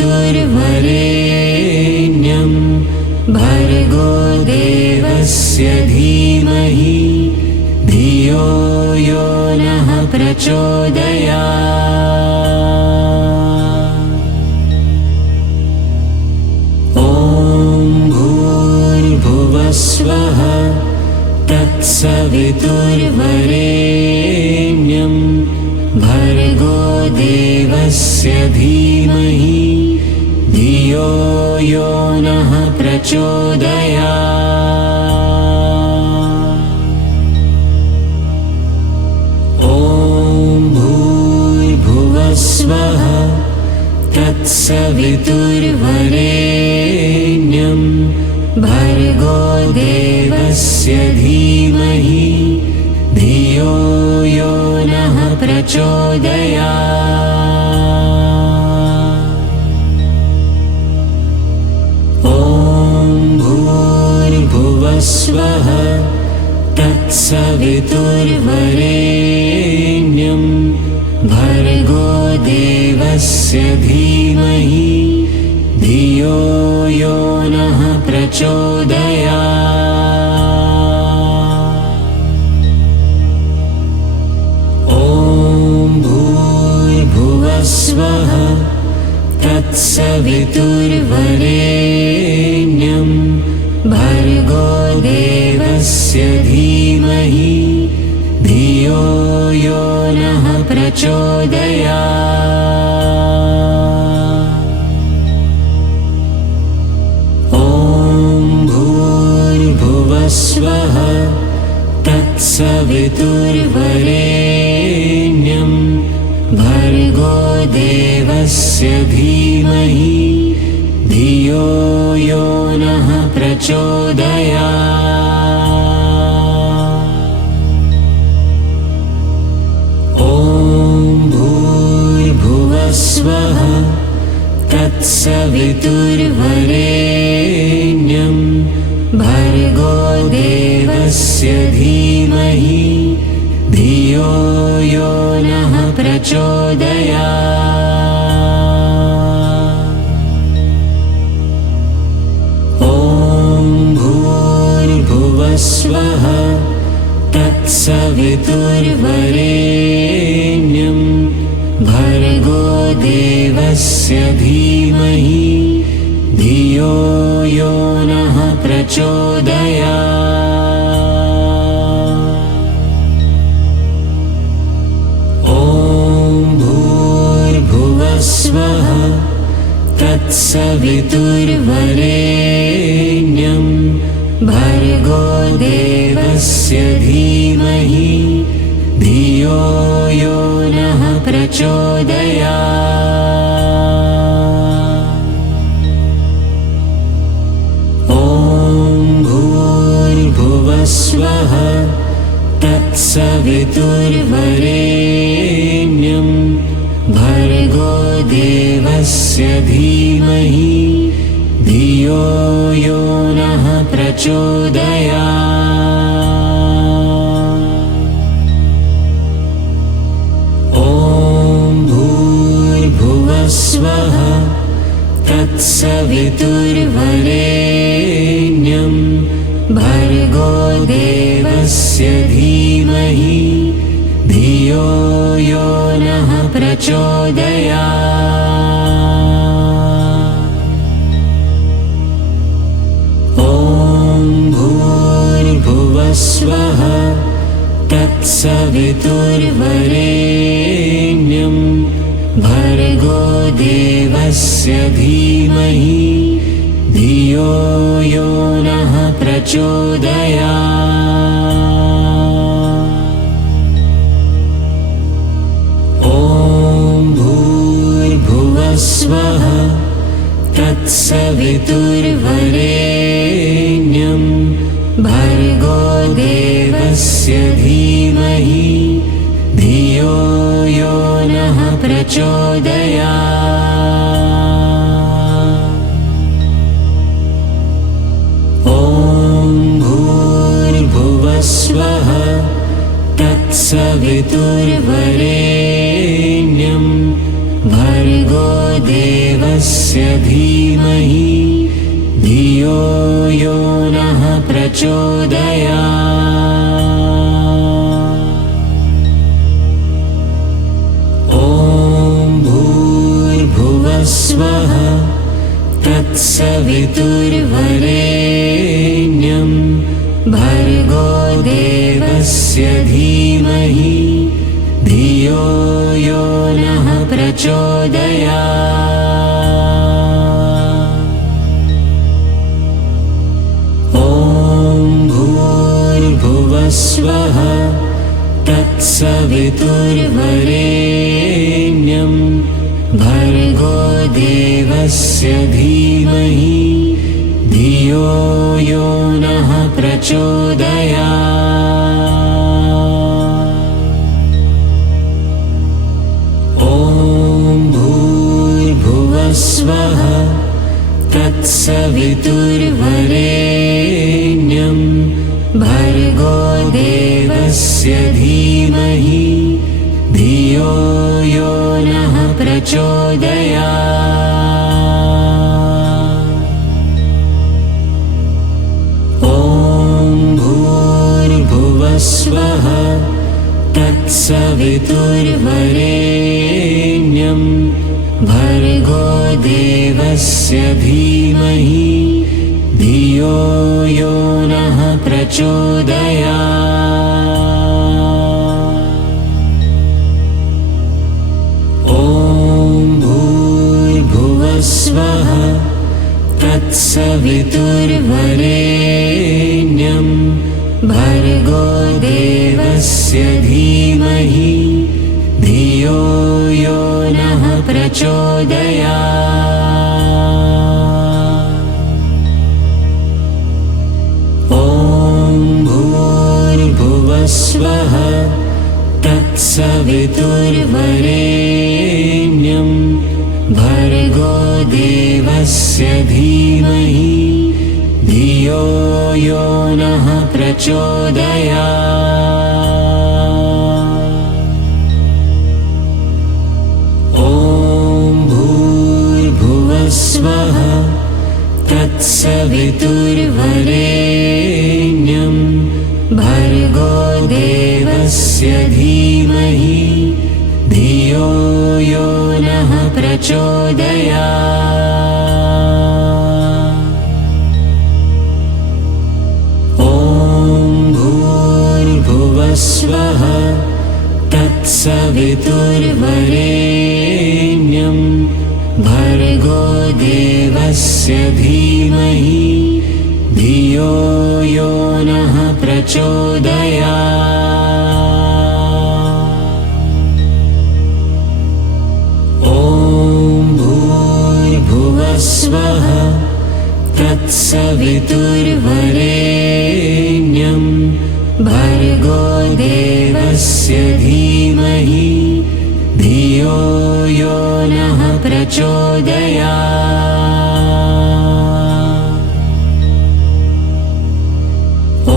तत्सवितुर्वरेण्यं भर्गो देवस्य धीमहि धियो यो नः प्रचोदयात्। ॐ भूर्भुवस्वः तत्सवितुर्वरेण्यं भर्गो देवस्य धीमहि धियो यो नः प्रचोदयात्। ॐ भूर्भुवस्वः तत्सवितुर्वरेण्यं भर्गो देवस्य धीमहि धियो यो नः प्रचोदयात्। ॐ भूर्भुवस्वः तत्सवितुर्वरेण्यं भर्गो देवस्य धीमहि धियो यो नः प्रचोदयात्। ॐ भूर्भुवस्वः तत्सवितुर्वरेण्यं भर्गो देवस्य धीमहि धियो यो नः प्रचोदयात्। ॐ भूर्भुवस्वः तत्सवितुर्वरेण्यं भर्गो देवस्य धीमहि धियो यो नः प्रचोदयात्। ॐ भूर्भुवस्वः तत्सवितुर्वरेण्यं भर्गो देवस्य धीमहि धियो यो नः प्रचोदयात्। ॐ भूर्भुवस्वः तत्सवितुर्वरेण्यं भर्गो देवस्य धीमहि धियो यो नः प्रचोदयात्। ॐ भूर्भुवस्वः तत्सवितुर्वरेण्यं भर्गो देवस्य धीमहि धियो यो नः प्रचोदयात्। ॐ भूर्भुवस्वः तत्सवितुर्वरेण्यं भर्गो देवस्य धीमहि धियो यो नः प्रचोदयात्। ॐ भूर्भुवस्वः तत्सवितुर्वरेण्यं भर्गो देवस्य धीमहि धियो यो नः प्रचोदयात्। ॐ भूर्भुवस्वः तत्सवितुर्वरेण्यं भर्गो देवस्य धीमहि धियो यो नः प्रचोदयात्। ॐ भूर्भुवस्वः तत्सवितुर्वरेण्यं भर्गो देवस्य धीमहि धियो यो नः प्रचोदयात्। ॐ भूर्भुवस्वः तत्सवितुर्वरेण्यं भर्गो देवस्य देवस्य धीमहि धियो यो नः प्रचोदयात्। ॐ भूर्भुवः स्वः तत्सवितुर्वरेण्यं भर्गो देवस्य धीमहि धियो यो नः प्रचोदयात्। ॐ भूर्भुवः स्वः तत्सवितुर्वरेण्यं भर्गो देवस्य धीमहि धियो यो नः प्रचोदयात्। ॐ भूर्भुवः स्वः तत्सवितुर्वरेण्यं भर्गो देवस्य धीमहि धियो यो नः प्रचोदयात्। ॐ भूर्भुवः स्वः तत्सवितुर्वरेण्यं भर्गो देवस्य धीमहि धियो यो नः प्रचोदयात्। ॐ भूर्भुवः स्वः तत्सवितुर्वरेण्यं भर्गो देवस्य धीमहि धियो यो नः प्रचोदयात्। ॐ भूर्भुवः स्वः तत्सवितुर्वरेण्यं भर्गो देवस्य धीमहि धियो यो नः प्रचोदयात्। ॐ भूर्भुवः स्वः तत्सवितुर्वरेण्यं भर्गो देवस्य धीमहि धियो यो नः प्रचोदयात्। ॐ भूर्भुवः स्वः तत्सवितुर्वरेण्यं भर्गो देवस्य धीमहि धियो यो नः प्रचोदयात्। ॐ भूर्भुवः स्वः तत्सवितुर्वरेण्यं भर्गो देवस्य धीमहि धियो यो नः प्रचोदयात्। ॐ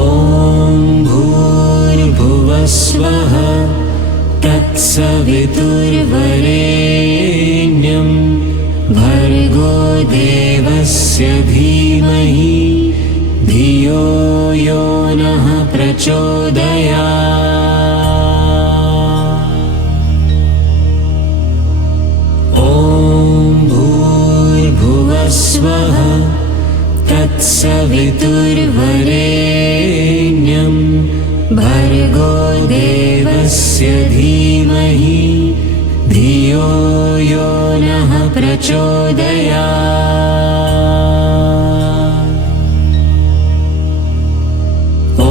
भूर्भुवः स्वः तत्सवितुर्वरेण्यं भर्गो देवस्य धीमहि धियो यो नः प्रचोदयात्। ॐ भूर्भुवः स्वः तत्सवितुर्वरेण्यं भर्गो देवस्य धीमहि धियो यो नः प्रचोदयात्। ॐ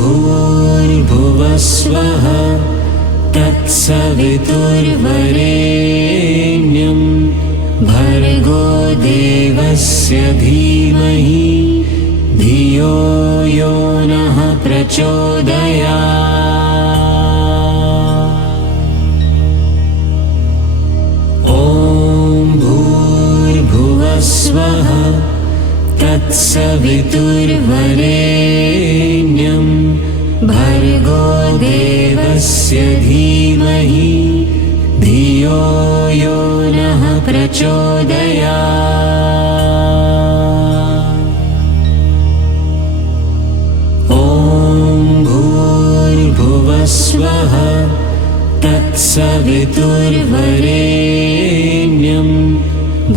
भूर्भुवः स्वः तत्सवितुर्वरेण्यं भर्गो देवस्य धीमहि धियो यो नः प्रचोदयात्। ॐ भूर्भुवः स्वः तत्सवितुर्वरेण्यं भर्गो देवस्य धीमहि धियो धियो यो नः प्रचोदयात्। ॐ भूर्भुवस्वः तत्सवितुर्वरेण्यं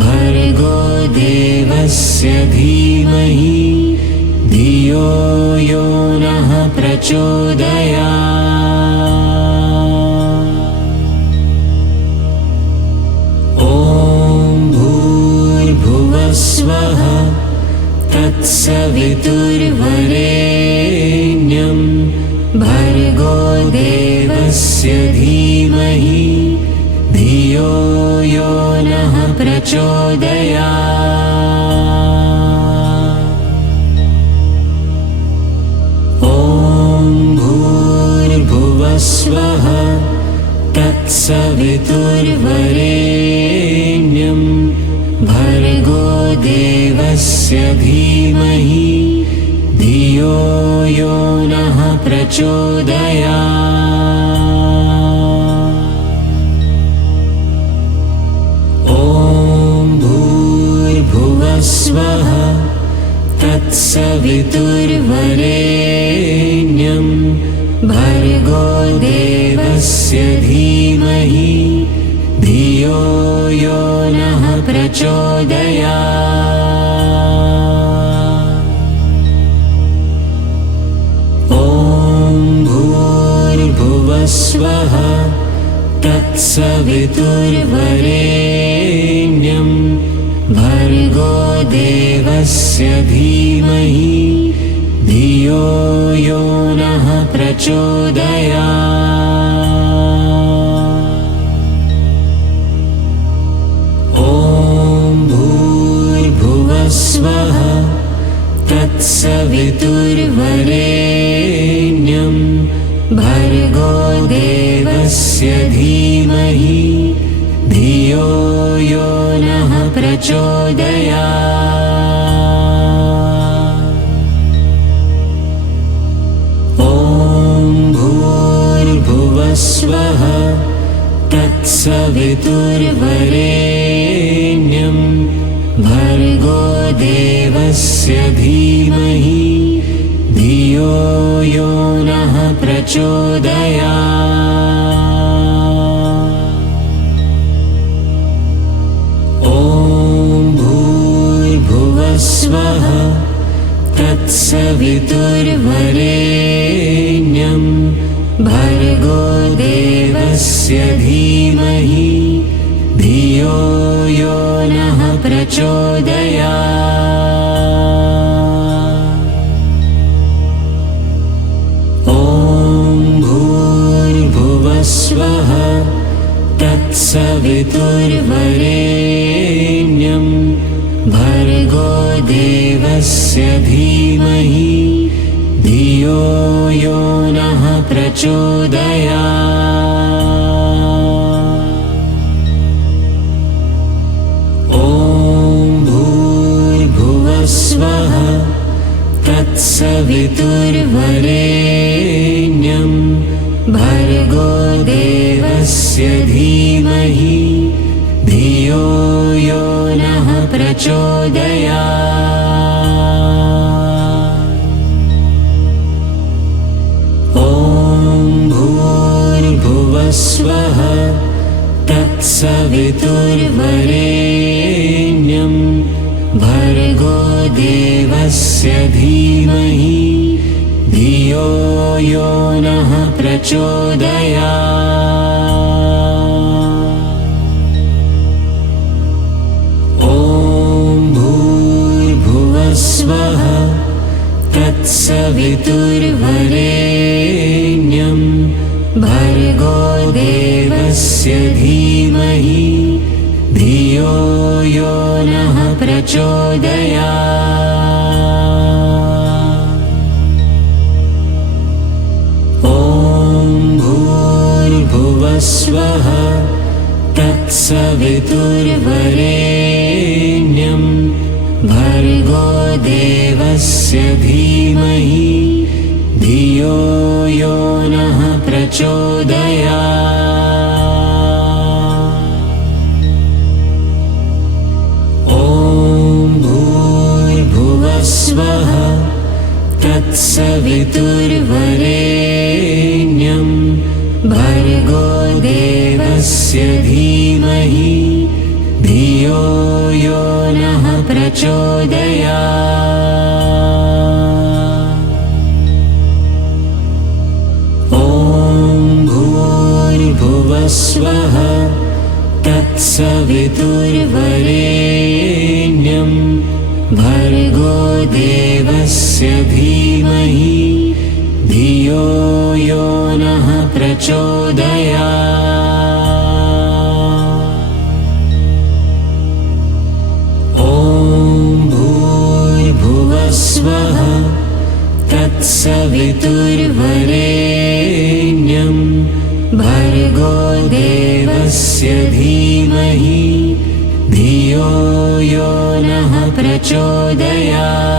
भर्गो देवस्य धीमहि धियो यो नः प्रचोदयात्। ॐ भूर्भुवस्वः तत्सवितुर्वरेण्यं भर्गो देवस्य धीमहि धियो यो नः प्रचोदयात्। ॐ भूर्भुवस्वः तत्सवितुर्वरेण्यं भर्गो देवस्य धीमहि धियो यो नः प्रचोदयात्। ॐ भूर्भुवस्वः तत्सवितुर्वरेण्यं भर्गो देवस्य धीमहि धियो यो नः प्रचोदयात्। ॐ भूर्भुवस्वः तत्सवितुर्वरेण्यं भर्गो देवस्य धीमहि धियो यो नः प्रचोदयात्। ॐ भूर्भुवस्वः तत्सवितुर्वरेण्यं भर्गो देवस्य धीमहि धियो यो नः प्रचोदयात्। ॐ भूर्भुवस्वः तत्सवितुर्वरेण्यं भर्गो देवस्य धीमहि धियो यो नः प्रचोदयात्। ॐ भूर्भुवस्वः तत्सवितुर्वरेण्यं भर्गो देवस्य धीमहि धियो यो नः प्रचोदयात्। ॐ भूर्भुवस्वः तत्सवितुर्वरेण्यं भर्गो देवस्य धीमहि धियो यो नः प्रचोदयात्। ॐ भूर्भुवस्वः तत्सवितुर्वरेण्यं भर्गो देवस्य धीमहि धियो यो नः प्रचोदयात्। ॐ भूर्भुवस्वः तत्सवितुर्वरेण्यं भर्गो देवस्य धीमहि धियो यो नः प्रचोदयात्। ॐ भूर्भुवस्वः तत्सवितुर्वरेण्यं भर्गो देवस्य धीमहि धियो यो नः प्रचोदयात्। ॐ भूर्भुवस्वः तत्सवितुर्वरेण्यं भर्गो देवस्य धीमहि धियो यो नः प्रचोदयात्। तत्सवितुर्वरेण्यं भर्गो देवस्य धीमहि धियो यो नः प्रचोदयात्। ॐ भूर्भुवस्वः तत्सवितुर्वरेण्यं भर्गो देवस्य धीमहि धियो यो नः प्रचोदयात्। ॐ भूर्भुवस्वः तत्सवितुर्वरेण्यं भर्गो देवस्य धीमहि धियो यो नः प्रचोदयात्।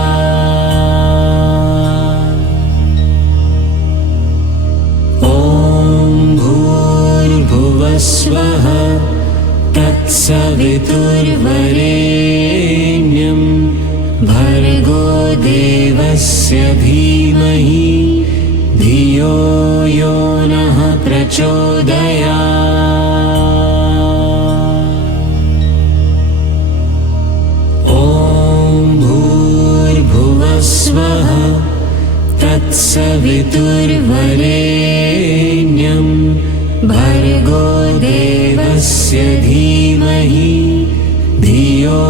ॐ भूर्भुवस्वः तत्सवितुर्वरेण्यं भर्गो देवस्य धीमहि धियो यो नः प्रचोदयात्। ॐ भूर्भुवस्वः तत्सवितुर्वरेण्यं भर्गो देवस्य धीमहि धियो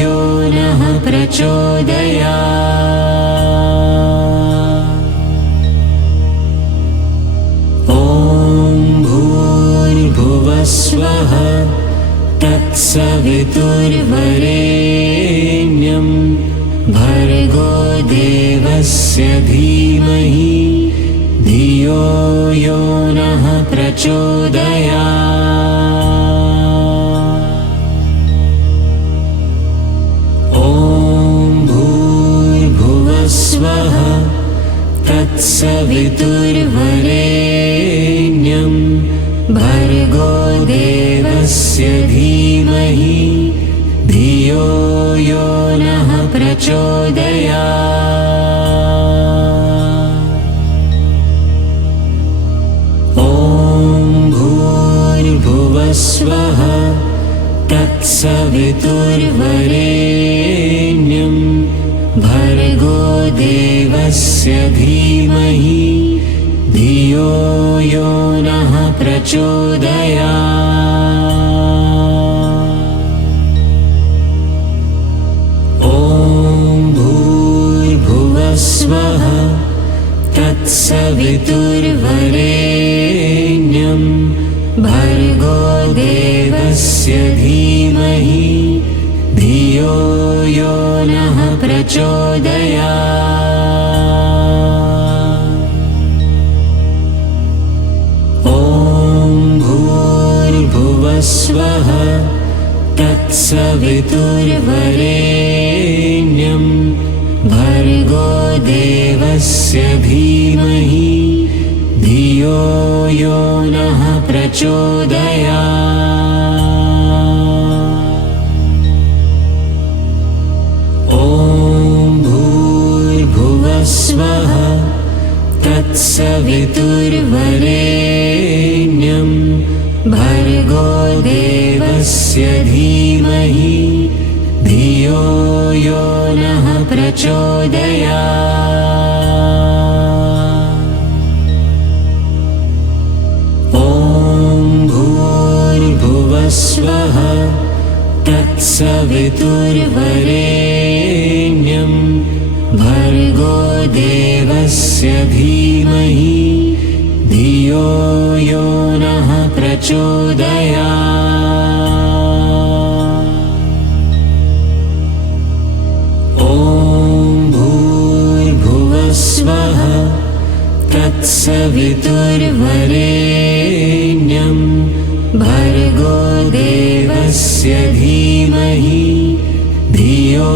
यो नः प्रचोदयात्। ॐ भूर्भुवस्वः तत्सवितुर्वरेण्यं भर्गो देवस्य धीमहि धियो यो नः प्रचोदयात्। ॐ भूर्भुवस्वः तत्सवितुर्वरेण्यं भर्गो देवस्य धीमहि धियो यो नः प्रचोदयात्। ॐ भूर्भुवस्वः तत्सवितुर्वरेण्यं भर्गो देवस्य धीमहि धियो यो नः प्रचोदयात्। ॐ भूर्भुवस्वः तत्सवितुर्वरेण्यं भर्गो देवस्य धीमहि धियो यो नः प्रचोदयात्। ॐ भूर्भुवस्वः तत्सवितुर्वरेण्यं भर्गो देवस्य धीमहि धियो यो नः प्रचोदयात्। ॐ भूर्भुवस्वः तत्सवितुर्वरेण्यं भर्गो देवस्य धीमहि धियो यो नः प्रचोदयात्। ॐ भूर्भुवस्वः तत्सवितुर्वरेण्यं भर्गो देवस्य धीमहि धियो यो नः प्रचोदयात्। ॐ भूर्भुवस्वः तत्सवितुर्वरेण्यं भर्गो देवस्य धीमहि धियो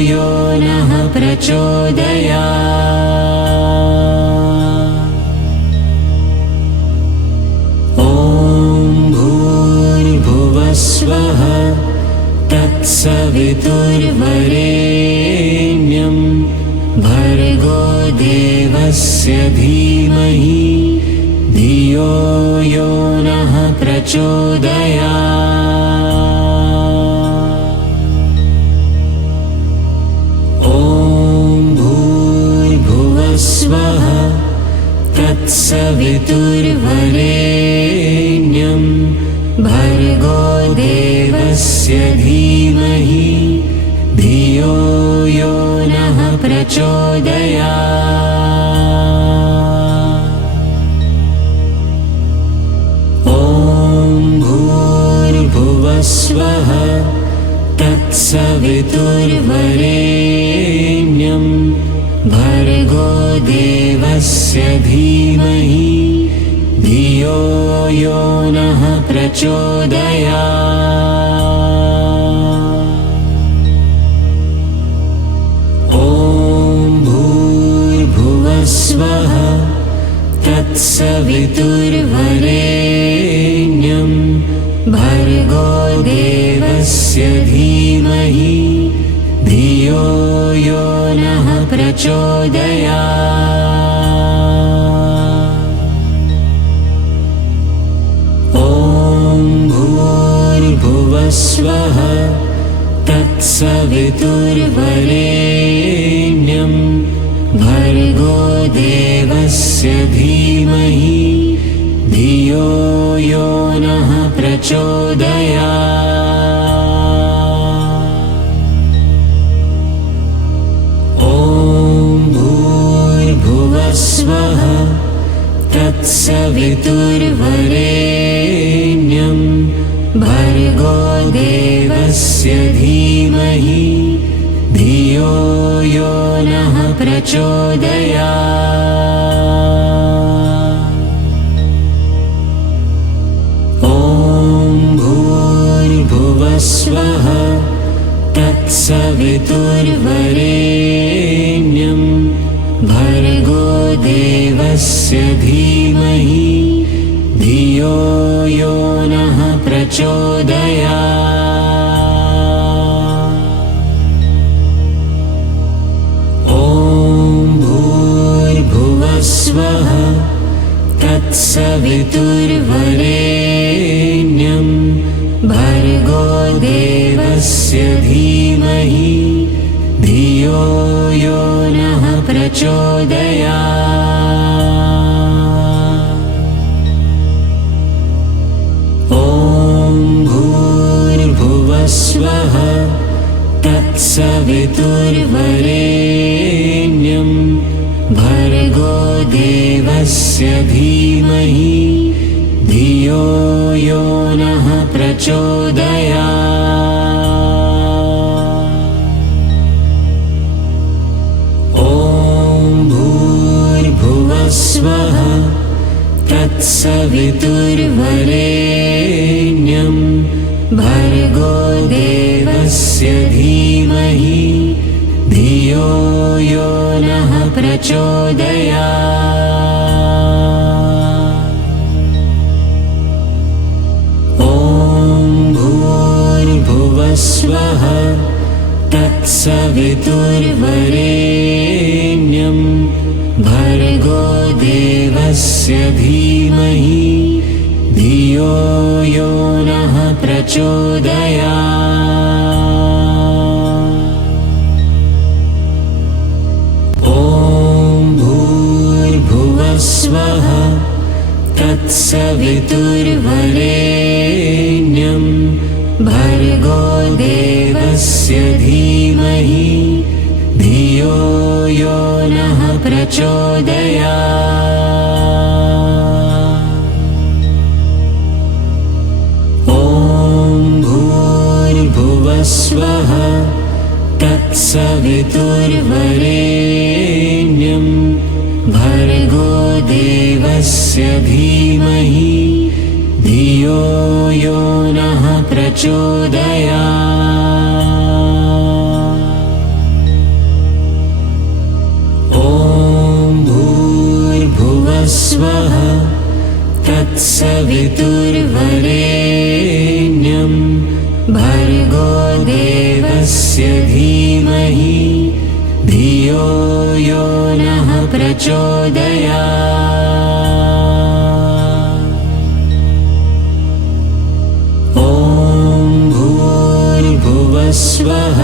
यो नः प्रचोदयात्। ॐ भूर्भुवस्वः तत्सवितुर्वरेण्यं भर्गो देवस्य धीमहि धियो यो नः प्रचोदयात्। ॐ भूर्भुवस्वः तत्सवितुर्वरेण्यं भर्गो देवस्य धीमहि धियो यो नः प्रचोदयात्। ॐ भूर्भुवस्वः तत्सवितुर्वरेण्यं भर्गो देवस्य धीमहि धियो यो नः प्रचोदयात्। ॐ भूर्भुवस्वः तत्सवितुर्वरेण्यं भर्गो देवस्य धीमहि धियो यो नः प्रचोदयात्। ॐ भूर्भुवस्वः तत्सवितुर्वरेण्यं भर्गो देवस्य धीमहि धियो यो नः प्रचोदयात्। ॐ भूर्भुवस्वः तत्सवितुर्वरेण्यं भर्गो देवस्य धीमहि धियो यो नः प्रचोदयात्। ॐ भूर्भुवस्वः तत्सवितुर्वरेण्यं भर्गो देवस्य धीमहि धियो यो नः प्रचोदयात्। ॐ भूर्भुवस्वः तत्सवितुर्वरेण्यं भर्गो देवस्य धीमहि धियो यो नः प्रचोदयात्। ॐ भूर्भुवस्वः तत्सवितुर्वरेण्यं भर्गो देवस्य धीमहि धियो यो नः प्रचोदयात्। ॐ भूर्भुवस्वः तत्सवितुर्वरेण्यं भर्गो देवस्य धीमहि धियो यो नः प्रचोदयात्। ॐ भूर्भुवस्वः तत्सवितुर्वरेण्यं भर्गो देवस्य धीमहि धियो यो नः प्रचोदयात्। ॐ भूर्भुवस्वः तत्सवितुर्वरेण्यं भर्गो देवस्य धीमहि धियो यो नः प्रचोदयात्। ॐ भूर्भुवस्वः तत्सवितुर्वरेण्यं भर्गो देवस्य धीमहि धियो यो नः प्रचोदयात्। ॐ भूर्भुवस्वः तत्सवितुर्वरेण्यं भर्गो देवस्य धीमहि धियो यो नः प्रचोदयात्। ॐ भूर्भुवस्वः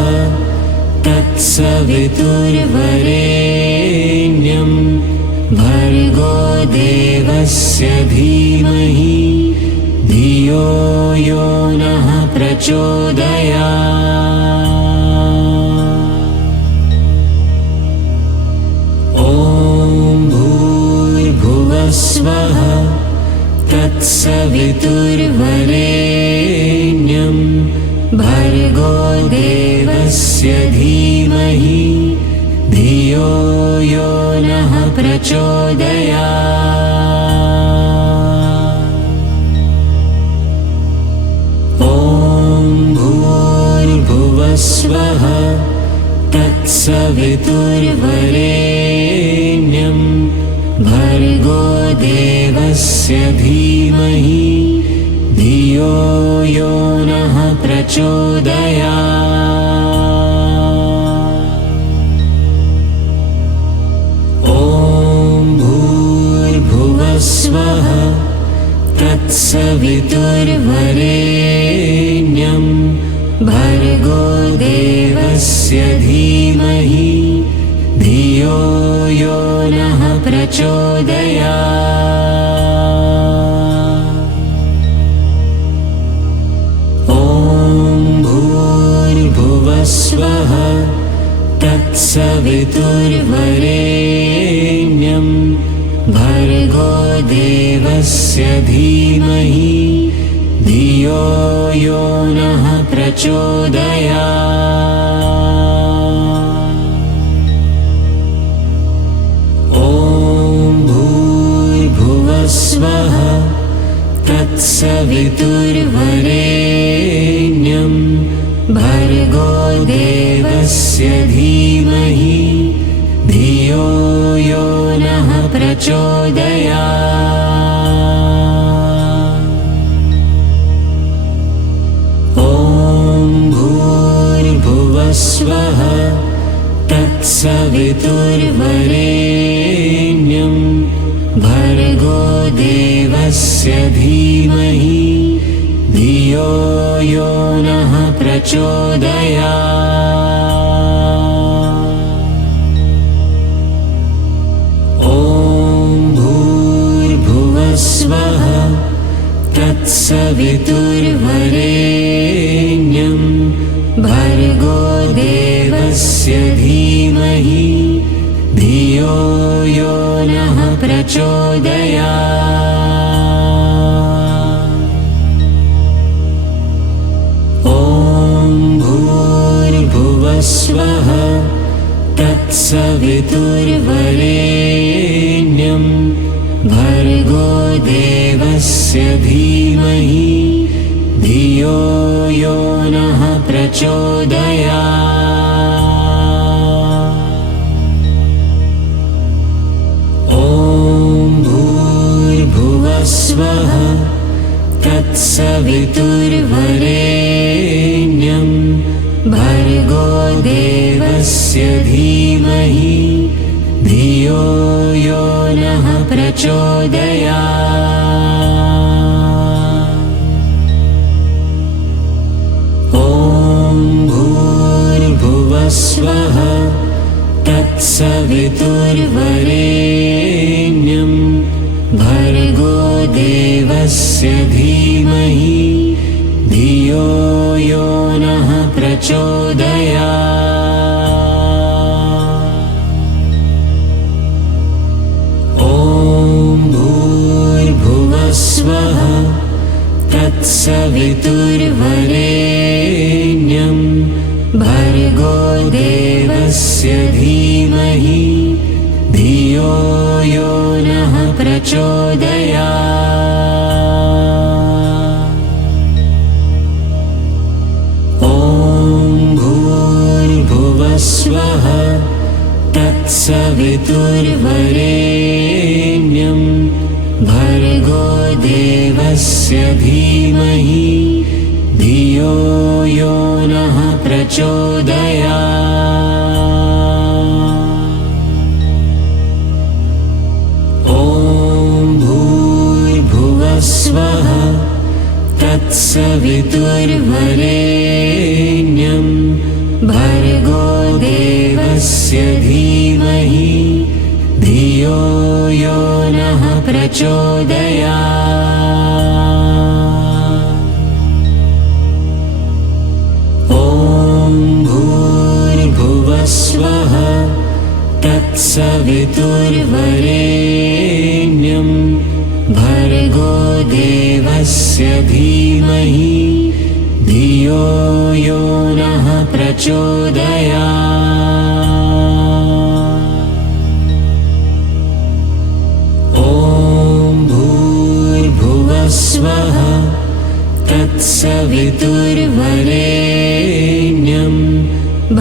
तत्सवितुर्वरेण्यं भर्गो देवस्य धीमहि धियो यो नः प्रचोदयात्। ॐ भूर्भुवस्वः तत्सवितुर्वरेण्यं भर्गो देवस्य धीमहि धियो यो नः प्रचोदयात्। ॐ भूर्भुवस्वः तत्सवितुर्वरेण्यं भर्गो देवस्य धीमहि धियो यो नः प्रचोदयात्। ॐ भूर्भुवस्वः तत्सवितुर्वरेण्यं भर्गो देवस्य धीमहि धियो यो नः प्रचोदयात्। ॐ भूर्भुवस्वः तत्सवितुर्वरेण्यं भर्गो देवस्य धीमहि धियो यो नः प्रचोदयात्। ॐ भूर्भुवस्वः तत्सवितुर्वरेण्यं भर्गो देवस्य धीमहि धियो यो नः प्रचोदयात्। ॐ भूर्भुवस्वः तत्सवितुर्वरेण्यं भर्गो देवस्य धीमहि धियो यो नः प्रचोदयात्। ॐ भूर्भुवस्वः तत्सवितुर्वरेण्यं भर्गो देवस्य धीमहि धियो यो नः प्रचोदयात्। ॐ भूर्भुवस्वः तत्सवितुर्वरेण्यं भर्गो देवस्य धीमहि धियो यो नः प्रचोदयात्। ॐ भूर्भुवस्वः तत्सवितुर्वरेण्यं भर्गो देवस्य धीमहि धियो यो नः प्रचोदयात्। ॐ भूर्भुवस्वः तत्सवितुर्वरेण्यं भर्गो देवस्य धीमहि धियो यो नः प्रचोदयात्। ॐ भूर्भुवस्वः तत्सवितुर्वरेण्यं भर्गो देवस्य धीमहि धियो यो नः प्रचोदयात्। ॐ भूर्भुवस्वः तत्सवितुर्वरेण्यं भर्गो देवस्य धीमहि धियो यो नः प्रचोदयात्। तत्सवितुर्वरेण्यं भर्गो देवस्य धीमहि धियो यो नः प्रचोदयात्। ॐ भूर्भुवस्वः तत्सवितुर्वरेण्यं भर्गो देवस्य धीमहि धियो यो नः प्रचोदयात्। ॐ भूर्भुवस्वः तत्सवितुर्वरेण्यं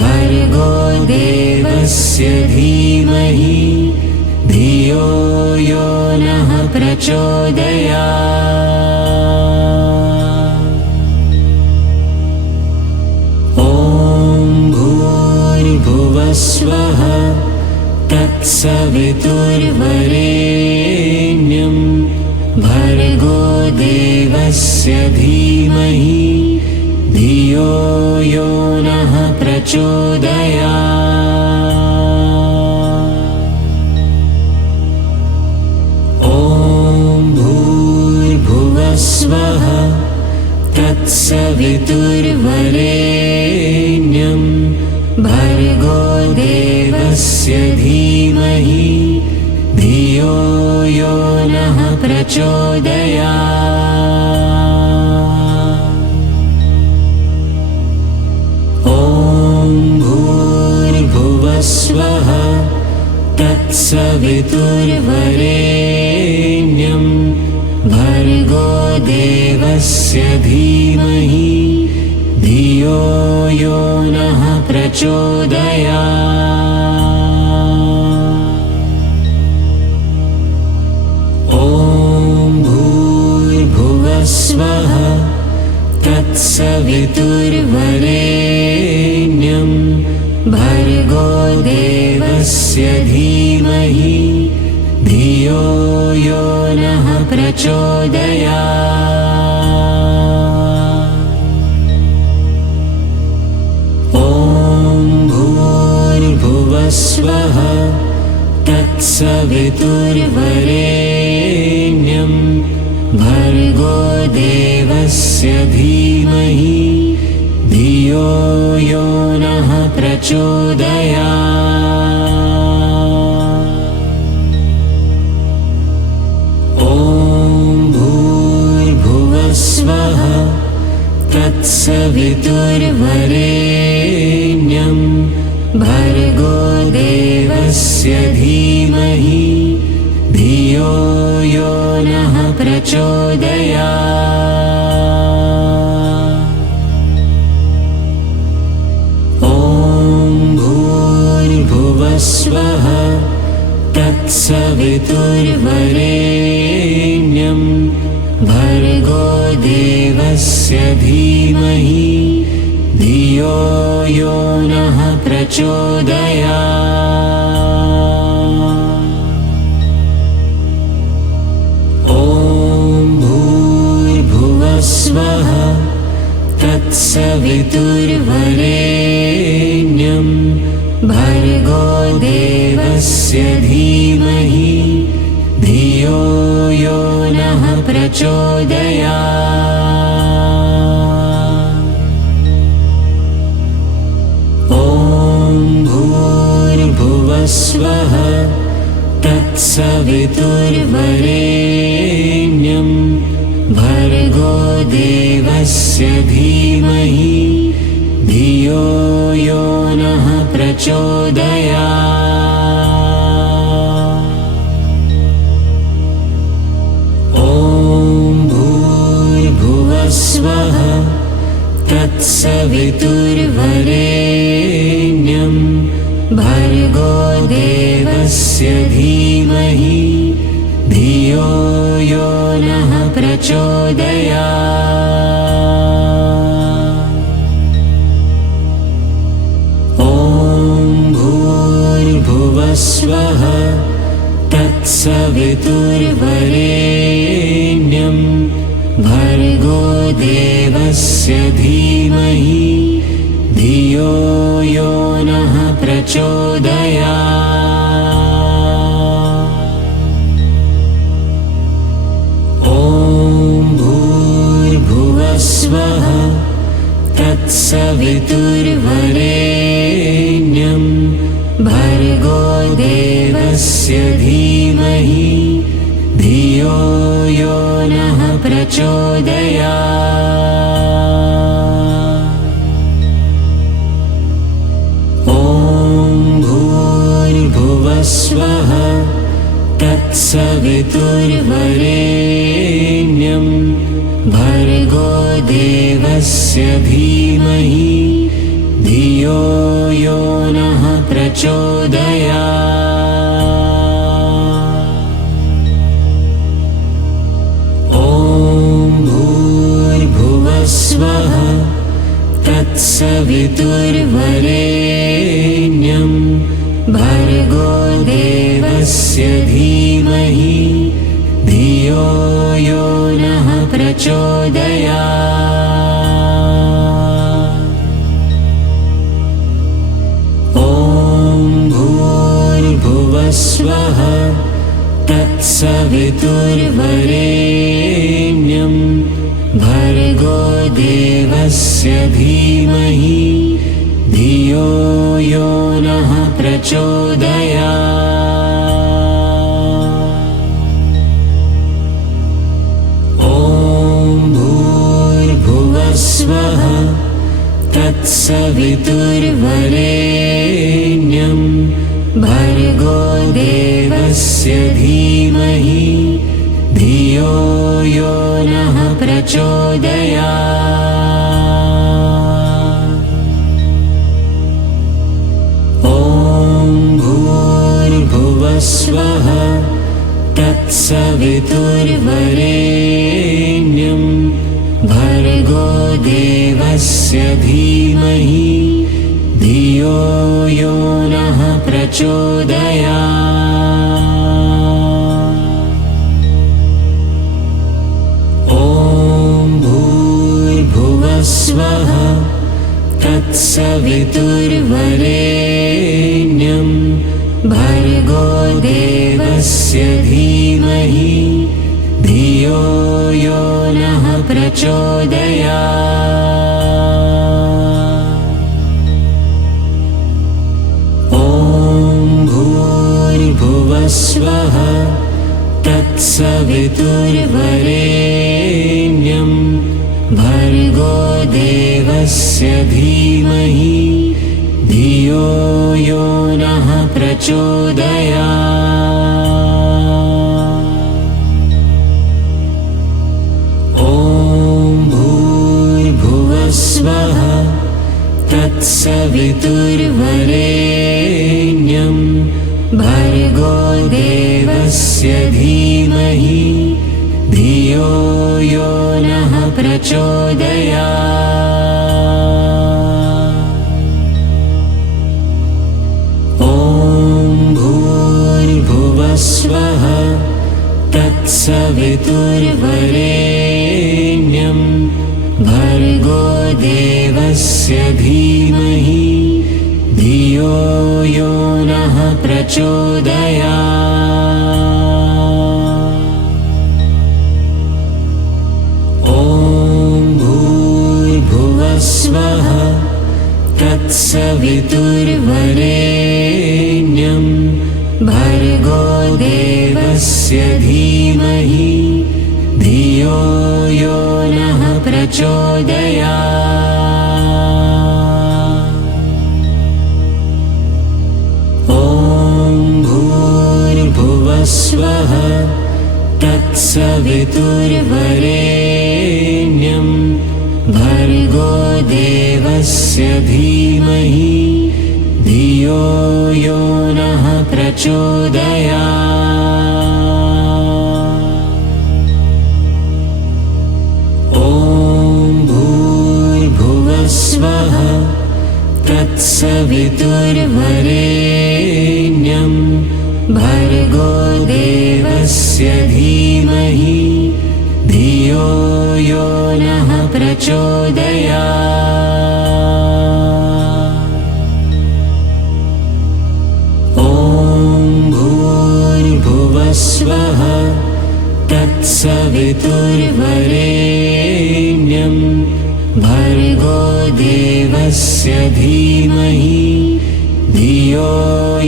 भर्गो देवस्य धीमहि धियो यो नः प्रचोदयात्। ॐ भूर्भुवस्वः तत्सवितुर्वरेण्यं भर्गो देवस्य धीमहि धियो यो नः प्रचोदयात्। ॐ भूर्भुवस्वः तत्सवितुर्वरेण्यं भर्गो देवस्य धीमहि धियो यो नः प्रचोदयात्। ॐ भूर्भुवस्वः तत्सवितुर्वरेण्यं भर्गो देवस्य धीमहि धियो यो नः प्रचोदयात्। ॐ भूर्भुवस्वः तत्सवितुर्वरेण्यं भर्गो देवस्य धीमहि धियो यो नः प्रचोदयात्। ॐ भूर्भुवस्वः तत्सवितुर्वरेण्यं भर्गो देवस्य धीमहि धियो यो नः प्रचोदयात्। ॐ भूर्भुवस्वः तत्सवितुर्वरेण्यं भर्गो देवस्य धीमहि धियो यो नः प्रचोदयात्। ॐ भूर्भुवस्वः तत्सवितुर्वरेण्यं भर्गो देवस्य धीमहि धियो यो नः प्रचोदयात्। ॐ भूर्भुवस्वः तत्सवितुर्वरेण्यं भर्गो देवस्य धीमहि धियो यो नः प्रचोदयात्। ॐ भूर्भुवस्वः तत्सवितुर्वरेण्यं भर्गो देवस्य धीमहि धियो यो नः प्रचोदयात्। ॐ भूर्भुवस्वः तत्सवितुर्वरेण्यं भर्गो देवस्य धीमहि धियो यो नः प्रचोदयात्। ॐ भूर्भुवस्वः तत्सवितुर्वरेण्यं भर्गो देवस्य धीमहि धियो यो नः प्रचोदयात्। ॐ भूर्भुवः स्वः तत्सवितुर्वरेण्यं भर्गो देवस्य धीमहि धियो यो नः प्रचोदयात्। ॐ भूर्भुवः स्वः तत्सवितुर्वरेण्यं भर्गो देवस्य धीमहि धियो यो नः प्रचोदयात्। ॐ भूर्भुवः स्वः तत्सवितुर्वरेण्यं भर्गो देवस्य धीमहि धियो यो नः प्रचोदयात्। ॐ भूर्भुवः स्वः तत्सवितुर्वरेण्यं भर्गो देवस्य धीमहि धियो यो नः प्रचोदयात्। ॐ भूर्भुवः स्वः तत्सवितुर्वरेण्यं भर्गो देवस्य धीमहि धियो यो नः प्रचोदयात्। ॐ भूर्भुवः स्वः तत्सवितुर्वरेण्यं भर्गो देवस्य धीमहि धियो यो नः प्रचोदयात्। ॐ भूर्भुवः स्वः तत्सवितुर्वरेण्यं भर्गो देवस्य धीमहि धियो यो नः प्रचोदयात्। ॐ भूर्भुवः स्वः तत्सवितुर्वरेण्यं भर्गो देवस्य धीमहि धियो यो नः प्रचोदयात्। ॐ भूर्भुवः स्वः तत्सवितुर्वरेण्यं भर्गो देवस्य धीमहि धियो यो नः प्रचोदयात्। ॐ भूर्भुवः स्वः तत्सवितुर्वरेण्यं भर्गो देवस्य धीमहि धियो यो नः प्रचोदयात्। ॐ भूर्भुवः स्वः तत्सवितुर्वरेण्यं भर्गो देवस्य धीमहि धियो यो नः प्रचोदयात्। ॐ भूर्भुवः स्वः तत्सवितुर्वरेण्यं भर्गो देवस्य धीमहि धियो यो नः प्रचोदयात्। ॐ भूर्भुवः स्वः तत्सवितुर्वरेण्यं भर्गो देवस्य धीमहि धियो धियो यो नः प्रचोदयात्। ॐ भूर्भुवस्वः तत्सवितुर्वरेण्यं भर्गो देवस्य धीमहि धियो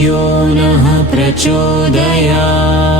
यो नः प्रचोदयात्।